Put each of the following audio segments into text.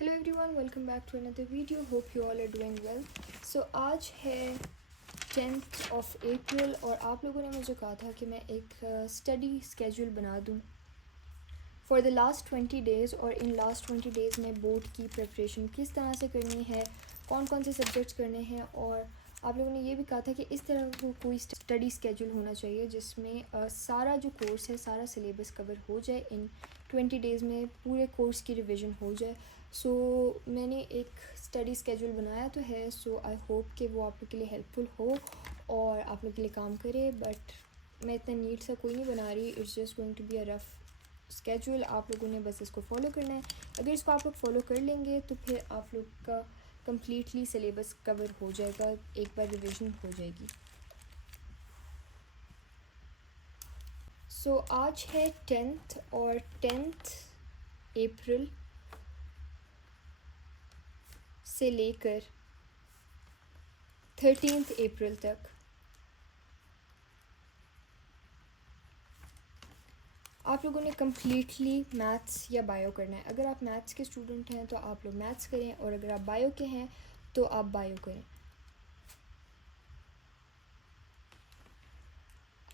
Hello everyone, welcome back to another video. Hope you all are doing well. So आज है 10th of April और आप लोगों ने मुझे कहा था कि मैं एक स्टडी स्केड्यूल बना दूं फॉर द लास्ट 20 डेज़। और इन लास्ट 20 डेज़ में बोर्ड की प्रिपरेशन किस तरह से करनी है, कौन कौन से सब्जेक्ट्स करने हैं। और आप लोगों ने ये भी कहा था कि इस तरह को कोई स्टडी स्केड्यूल होना चाहिए जिसमें सारा जो कोर्स है, सारा सिलेबस कवर हो जाए इन 20 डेज़ में, पूरे कोर्स की रिवीजन हो जाए। सो मैंने एक स्टडी स्केड्यूल बनाया तो है। सो आई होप कि वो आप लोग के लिए हेल्पफुल हो और आप लोग के लिए काम करे। बट मैं इतना नीट सा कोई नहीं बना रही, it's just going to be a rough schedule. आप लोगों ने बस इसको फॉलो करना है। अगर इसको आप लोग फॉलो कर लेंगे तो फिर आप लोग का कम्प्लीटली सिलेबस कवर हो जाएगा, एक बार रिवीजन हो जाएगी। सो आज है 10th और 10th अप्रैल से लेकर 13th अप्रैल तक आप लोगों ने कम्प्लीटली मैथ्स या बायो करना है। अगर आप मैथ्स के स्टूडेंट हैं तो आप लोग मैथ्स करें, और अगर आप बायो के हैं तो आप बायो करें।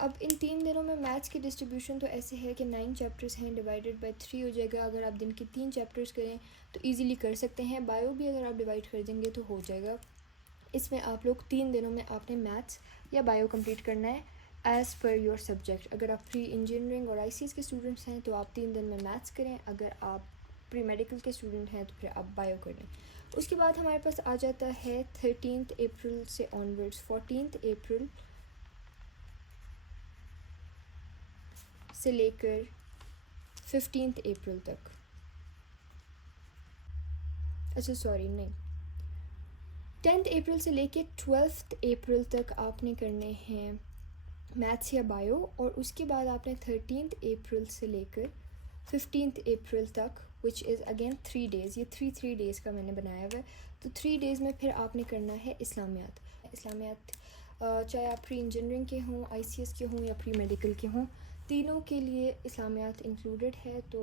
अब इन 3 दिनों में मैथ्स की डिस्ट्रीब्यूशन तो ऐसे है कि 9 चैप्टर्स हैं, डिवाइडेड बाय 3 हो जाएगा। अगर आप दिन के 3 चैप्टर्स करें तो ईज़िली कर सकते हैं। बायो भी अगर आप डिवाइड कर देंगे तो हो जाएगा। इसमें आप लोग 3 दिनों में आपने मैथ्स या बायो कंप्लीट करना है एज़ पर योर सब्जेक्ट। अगर आप प्री इंजीनियरिंग और ICS के स्टूडेंट्स हैं तो आप 3 दिन में मैथ्स करें। अगर आप प्री मेडिकल के स्टूडेंट हैं तो फिर आप बायो करें। उसके बाद हमारे पास आ जाता है 13th अप्रैल से ऑनवर्ड्स 14th अप्रैल से लेकर 15th अप्रैल तक। अच्छा सॉरी, नहीं, 10th अप्रैल से लेकर 12th अप्रैल तक आपने करने हैं मैथ्स या बायो। और उसके बाद आपने 13th अप्रैल से लेकर 15th अप्रैल तक, विच इज़ अगेन 3 डेज़, ये 3 डेज़ का मैंने बनाया हुआ है। तो 3 डेज़ में फिर आपने करना है इस्लामियात। चाहे आप प्री इंजीनियरिंग के हों, ICS के हों या प्री मेडिकल के हों, तीनों के लिए इस्लामियात इंक्लूडेड है। तो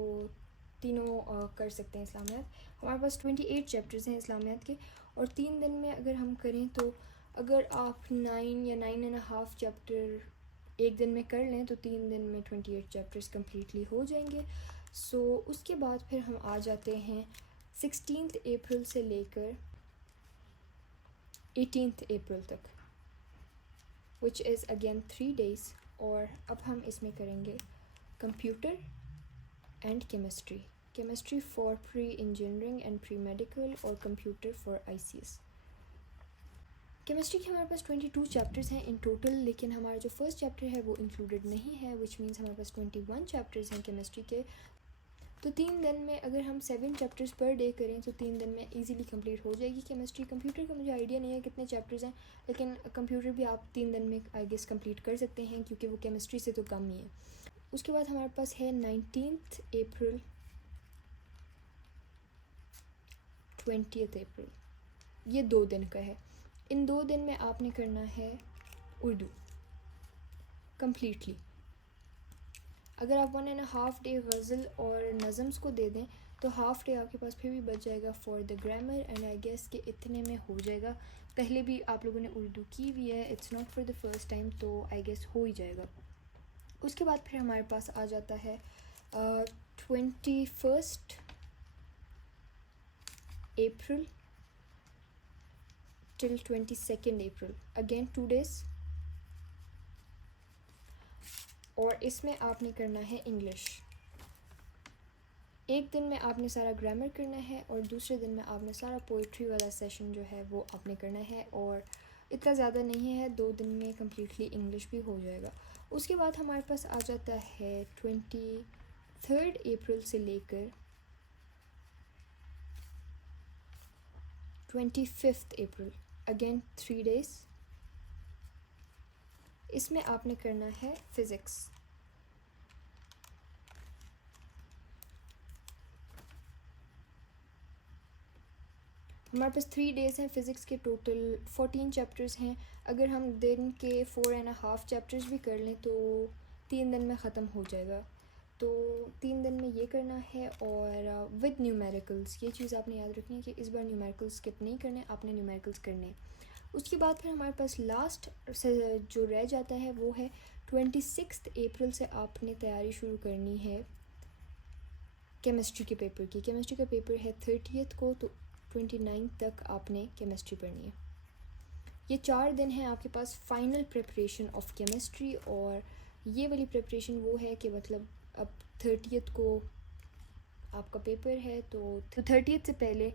तीनों कर सकते हैं इस्लामियात। हमारे पास 28 चैप्टर्स हैं इस्लामियात के, और 3 दिन में अगर हम करें तो अगर आप 9 या 9.5 चैप्टर एक दिन में कर लें तो 3 दिन में 28 चैप्टर्स कम्प्लीटली हो जाएंगे। सो उसके बाद फिर हम आ जाते हैं 16th अप्रैल से लेकर 18th अप्रैल तक, विच इज़ अगेन 3 डेज़। और अब हम इसमें करेंगे computer and chemistry for pre engineering and pre medical, और कंप्यूटर फॉर ICS। केमिस्ट्री के हमारे पास 22 चैप्टर्स हैं इन टोटल, लेकिन हमारा जो फर्स्ट चैप्टर है वो इंक्लूडेड नहीं है, विच मीन्स हमारे पास 21 चैप्टर्स हैं केमिस्ट्री के। तो 3 दिन में अगर हम 7 चैप्टर्स पर डे करें तो 3 दिन में इजीली कंप्लीट हो जाएगी केमिस्ट्री। कंप्यूटर का मुझे आइडिया नहीं है कितने चैप्टर्स हैं, लेकिन कंप्यूटर भी आप 3 दिन में आई गेस कंप्लीट कर सकते हैं, क्योंकि वो केमिस्ट्री से तो कम ही है। उसके बाद हमारे पास है 19th अप्रैल 20th अप्रैल, ये 2 दिन का है। इन 2 दिन में आपने करना है उर्दू कम्प्लीटली। अगर आप 1.5 डे गज़ल और नज़म्स को दे दें तो हाफ़ डे आपके पास फिर भी बच जाएगा for the grammar, and I guess कि इतने में हो जाएगा। पहले भी आप लोगों ने उर्दू की हुई है, it's not for the first time, तो आई गेस हो ही जाएगा। उसके बाद फिर हमारे पास आ जाता है 21st अप्रैल टिल 22nd अप्रैल, अगेन 2 डेज़। और इसमें आपने करना है इंग्लिश। एक दिन में आपने सारा ग्रामर करना है और दूसरे दिन में आपने सारा पोइट्री वाला सेशन जो है वो आपने करना है, और इतना ज़्यादा नहीं है, 2 दिन में कम्प्लीटली इंग्लिश भी हो जाएगा। उसके बाद हमारे पास आ जाता है 23rd अप्रैल से लेकर 25th अप्रैल, अगेन 3 डेज़। इसमें आपने करना है फ़िज़िक्स। हमारे पास 3 डेज़ हैं फ़िज़िक्स के, टोटल 14 चैप्टर्स हैं। अगर हम दिन के 4.5 चैप्टर्स भी कर लें तो 3 दिन में ख़त्म हो जाएगा। तो 3 दिन में ये करना है। और विद न्यूमेरिकल्स, ये चीज़ आपने याद रखनी है कि इस बार न्यूमेरिकल्स स्किप नहीं करने, आपने न्यूमेरिकल्स करने हैं। उसके बाद फिर हमारे पास लास्ट से जो रह जाता है वो है 26 अप्रैल से आपने तैयारी शुरू करनी है केमिस्ट्री के पेपर की। केमिस्ट्री का पेपर है 30th को, तो 29 तक आपने केमिस्ट्री पढ़नी है। ये 4 दिन हैं आपके पास फाइनल प्रिपरेशन ऑफ केमिस्ट्री। और ये वाली प्रिपरेशन वो है कि मतलब अब 30th को आपका पेपर है, तो 30th से पहले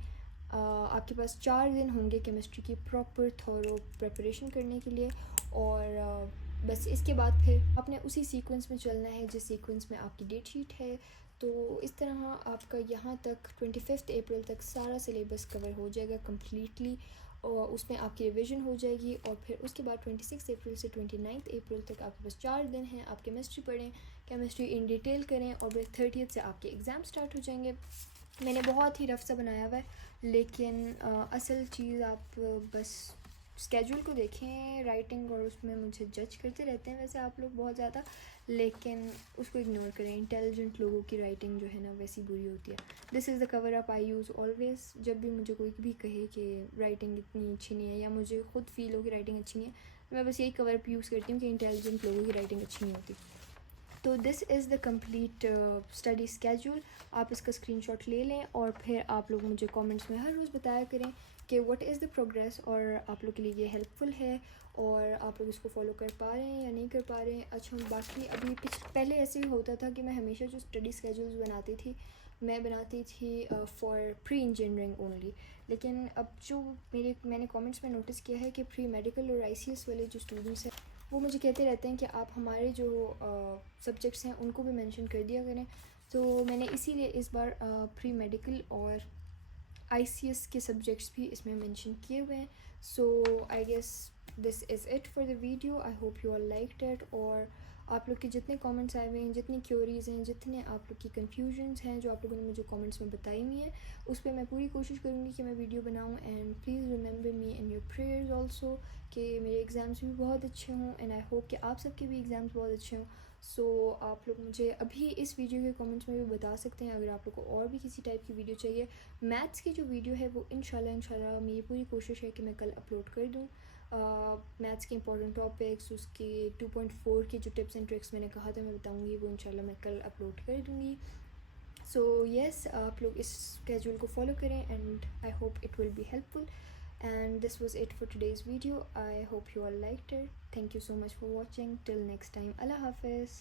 आपके पास 4 दिन होंगे केमिस्ट्री की प्रॉपर थॉरो प्रिपरेशन करने के लिए। और बस इसके बाद फिर आपने उसी सीक्वेंस में चलना है जिस सीक्वेंस में आपकी डेट शीट है। तो इस तरह आपका यहाँ तक 25 अप्रैल तक सारा सिलेबस कवर हो जाएगा कम्प्लीटली, और उसमें आपकी रिवीजन हो जाएगी। और फिर उसके बाद 26 अप्रैल से 29 अप्रैल तक आपके पास 4 दिन हैं, आप केमिस्ट्री पढ़ें, केमिस्ट्री इन डिटेल करें, और फिर 30th से आपके एग्ज़ाम स्टार्ट हो जाएंगे। मैंने बहुत ही रफ सा बनाया हुआ है, लेकिन असल चीज़ आप बस स्केड्यूल को देखें राइटिंग, और उसमें मुझे जज करते रहते हैं वैसे आप लोग बहुत ज़्यादा, लेकिन उसको इग्नोर करें। इंटेलिजेंट लोगों की राइटिंग जो है ना वैसी बुरी होती है। This is the cover up I use always. जब भी मुझे कोई भी कहे कि राइटिंग इतनी अच्छी नहीं है, या मुझे खुद फील हो कि राइटिंग अच्छी नहीं है, तो मैं बस यही कवर अप यूज़ करती हूँ कि इंटेलिजेंट लोगों की राइटिंग अच्छी नहीं होती। तो this is the complete study schedule. आप इसका स्क्रीनशॉट ले लें, और फिर आप लोग मुझे कमेंट्स में हर रोज़ बताया करें कि व्हाट इज़ द प्रोग्रेस, और आप लोग के लिए ये हेल्पफुल है और आप लोग इसको फॉलो कर पा रहे हैं या नहीं कर पा रहे हैं। अच्छा, बाकी अभी पहले ऐसे ही होता था कि मैं हमेशा जो स्टडी स्केड्यूल्स बनाती थी, मैं बनाती थी फॉर प्री इंजीनियरिंग ओनली। लेकिन अब जो मैंने कमेंट्स में नोटिस किया है कि प्री मेडिकल और ICS वाले जो स्टूडेंट्स हैं वो मुझे कहते रहते हैं कि आप हमारे जो सब्जेक्ट्स हैं उनको भी मेंशन कर दिया करें। तो मैंने इसीलिए इस बार प्री मेडिकल और ICS के सब्जेक्ट्स भी इसमें मेंशन किए हुए हैं। So I guess this is it for the video. I hope you all liked it. और आप लोग के जितने कमेंट्स आए हुए हैं, जितनी क्योरीज़ हैं, जितने आप लोग की कन्फ्यूजन्स हैं जो आप लोगों ने मुझे कमेंट्स में बताई हुई हैं, उस पर मैं पूरी कोशिश करूँगी कि मैं वीडियो बनाऊँ। And please remember me in your prayers also, कि मेरे एग्ज़ाम्स भी बहुत अच्छे हों, एंड आई होप कि आप सबके भी एग्ज़ाम्स बहुत अच्छे हों। सो आप लोग मुझे अभी इस वीडियो के कमेंट्स में भी बता सकते हैं अगर आप लोग को और भी किसी टाइप की वीडियो चाहिए। मैथ्स की जो वीडियो है वो इंशाल्लाह मेरी पूरी कोशिश है कि मैं कल अपलोड कर दूँ। मैथ्स के इंपॉर्टेंट टॉपिक्स, उसके 2.4 की जो टिप्स एंड ट्रिक्स मैंने कहा था मैं बताऊँगी, वो इंशाल्लाह मैं कल अपलोड कर दूँगी। सो येस, आप लोग इस स्केड्यूल को फॉलो करें, and I hope it will be helpful. And this was it for today's video. I hope you all liked it. Thank you so much for watching. Till next time, Allah Hafiz.